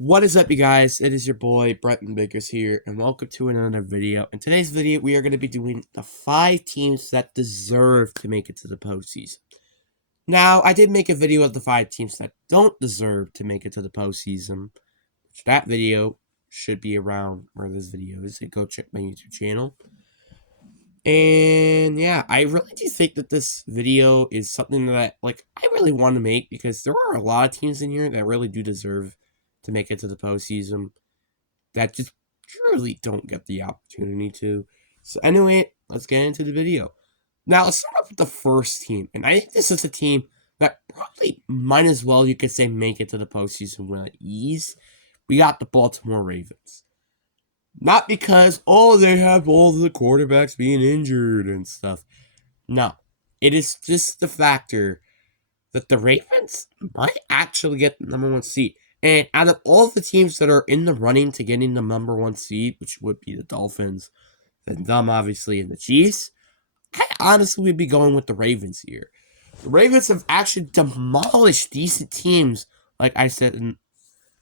What is up, you guys? It is your boy, Brenton Bakers here, and welcome to another video. In today's video, we are going to be doing the 5 teams that deserve to make it to the postseason. Now, I did make a video of the 5 teams that don't deserve to make it to the postseason, which that video should be around where this video is, so go check my YouTube channel. And yeah, I really do think that this video is something that, I really want to make, because there are a lot of teams in here that really do deserve to make it to the postseason that just truly don't get the opportunity to. So anyway, let's get into the video. Now, let's start off with the first team. And I think this is a team that probably might as well, you could say, make it to the postseason with ease. We got the Baltimore Ravens. Not because, they have all the quarterbacks being injured and stuff. No. It is just the factor that the Ravens might actually get the number 1 seed. And out of all the teams that are in the running to getting the number 1 seed, which would be the Dolphins, then them obviously, and the Chiefs, I honestly would be going with the Ravens here. The Ravens have actually demolished decent teams, like I said in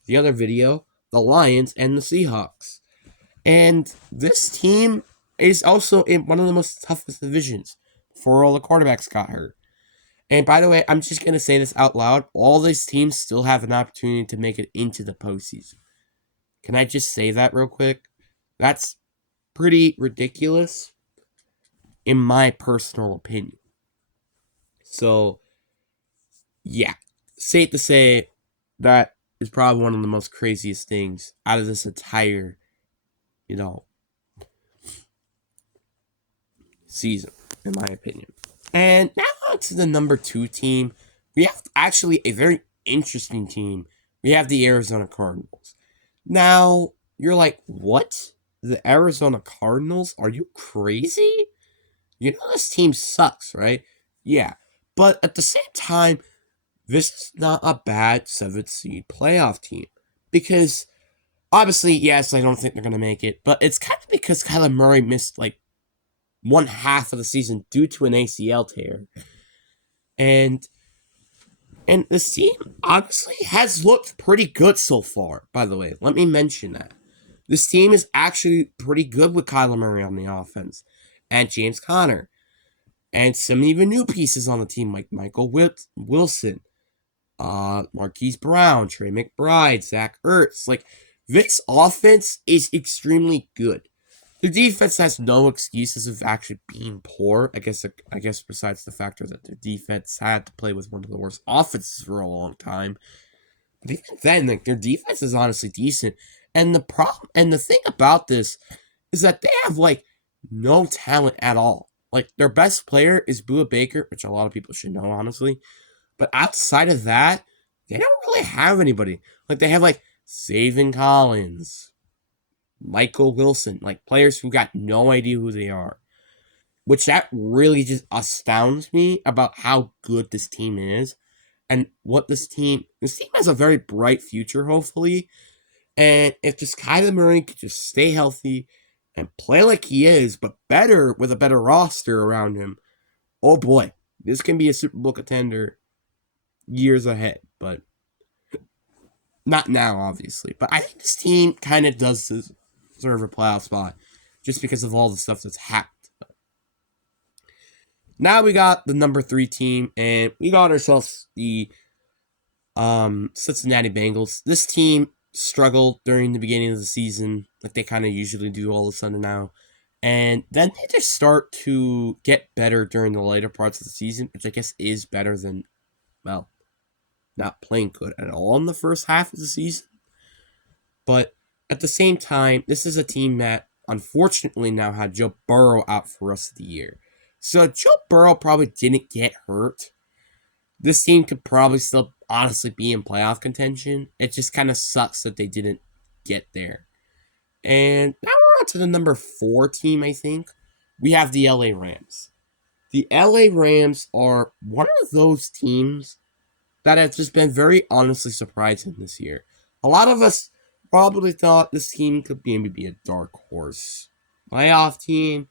the other video, the Lions and the Seahawks. And this team is also in one of the most toughest divisions before all the quarterbacks got hurt. And by the way, I'm just going to say this out loud. All these teams still have an opportunity to make it into the postseason. Can I just say that real quick? That's pretty ridiculous, in my personal opinion. So, yeah. Safe to say, that is probably one of the most craziest things out of this entire, season, in my opinion. And now on to the number 2 team. We have actually a very interesting team. We have the Arizona Cardinals. Now, you're like, what? The Arizona Cardinals? Are you crazy? You know this team sucks, right? Yeah. But at the same time, this is not a bad 7th seed playoff team. Because, obviously, yes, I don't think they're going to make it. But it's kind of because Kyler Murray missed, 1/2 of the season due to an ACL tear. And this team, honestly, has looked pretty good so far, by the way. Let me mention that. This team is actually pretty good with Kyler Murray on the offense. And James Conner. And some even new pieces on the team, like Michael Wilson, Marquise Brown, Trey McBride, Zach Ertz. This offense is extremely good. The defense has no excuses of actually being poor. I guess besides the factor that their defense had to play with one of the worst offenses for a long time. But even then, their defense is honestly decent. And the thing about this is that they have no talent at all. Their best player is Budda Baker, which a lot of people should know, honestly. But outside of that, they don't really have anybody. They have Zaven Collins, Michael Wilson, players who got no idea who they are. Which that really just astounds me about how good this team is. And what this team has a very bright future, hopefully. And if just Kyler Murray could just stay healthy and play like he is, but better with a better roster around him, oh boy, this can be a Super Bowl contender years ahead. But not now, obviously. But I think this team kind of does deserve a playoff spot just because of all the stuff that's happened. Now we got the number 3 team, and we got ourselves the Cincinnati Bengals. This team struggled during the beginning of the season, like they kind of usually do all of a sudden now. And then they just start to get better during the later parts of the season, which I guess is better than, well, not playing good at all in the first half of the season. But at the same time, this is a team that unfortunately now had Joe Burrow out for the rest of the year. So Joe Burrow probably didn't get hurt. This team could probably still honestly be in playoff contention. It just kind of sucks that they didn't get there. And now we're on to the number 4 team, I think. We have the LA Rams. The LA Rams are one of those teams that has just been very honestly surprising this year. A lot of us probably thought this team could maybe be a dark horse playoff team.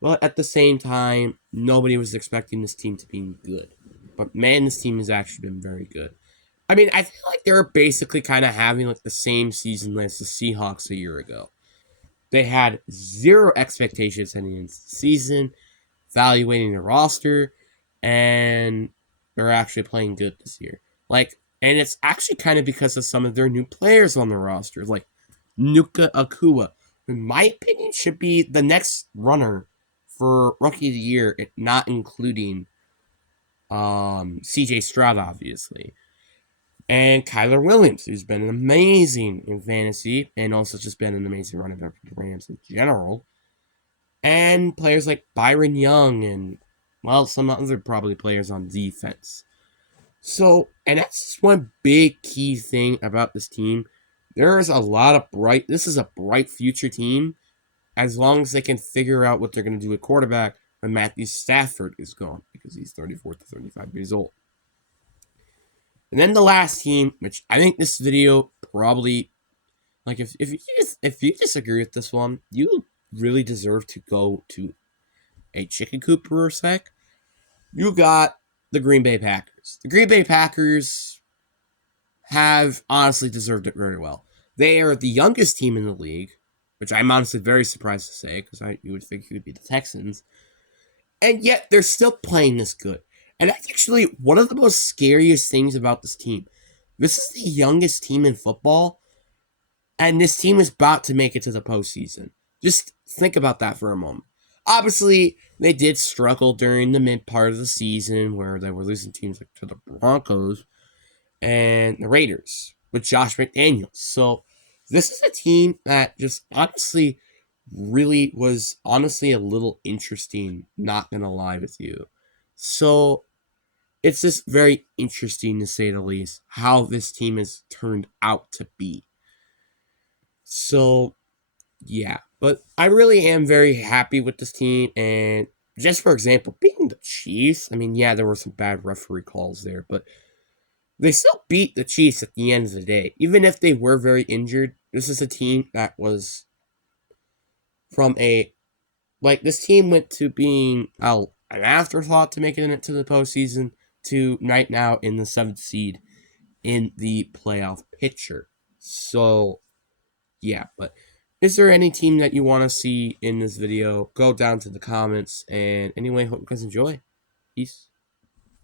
But at the same time, nobody was expecting this team to be good. But man, this team has actually been very good. I mean, I feel like they're basically kind of having like the same season as the Seahawks a year ago. They had zero expectations heading into the season, evaluating the roster, and they're actually playing good this year. Like, and it's actually kind of because of some of their new players on the roster, like Nuka Akua, who in my opinion should be the next runner for Rookie of the Year, not including CJ Stroud, obviously. And Kyler Williams, who's been amazing in fantasy and also just been an amazing running back for the Rams in general. And players like Byron Young and, well, some other probably players on defense. So, and that's just one big key thing about this team. There is a lot of this is a bright future team as long as they can figure out what they're going to do at quarterback when Matthew Stafford is gone because he's 34 to 35 years old. And then the last team, which I think this video probably, like, if you disagree with this one, you really deserve to go to a chicken coop for a sec. You got the Green Bay Packers. The Green Bay Packers have honestly deserved it very well. They are the youngest team in the league, which I'm honestly very surprised to say because you would think it would be the Texans. And yet they're still playing this good. And that's actually one of the most scariest things about this team. This is the youngest team in football, and this team is about to make it to the postseason. Just think about that for a moment. Obviously, they did struggle during the mid part of the season where they were losing teams like to the Broncos and the Raiders with Josh McDaniels. So this is a team that just honestly really was honestly a little interesting, not gonna lie with you. So it's just very interesting to say the least how this team has turned out to be. So yeah, but I really am very happy with this team. And just for example, beating the Chiefs, I mean, yeah, there were some bad referee calls there, but they still beat the Chiefs at the end of the day. Even if they were very injured, this is a team that was from a, like, this team went to being an afterthought to making it to the postseason to right now in the 7th seed in the playoff picture. So, yeah, but is there any team that you want to see in this video? Go down to the comments. And anyway, hope you guys enjoy. Peace.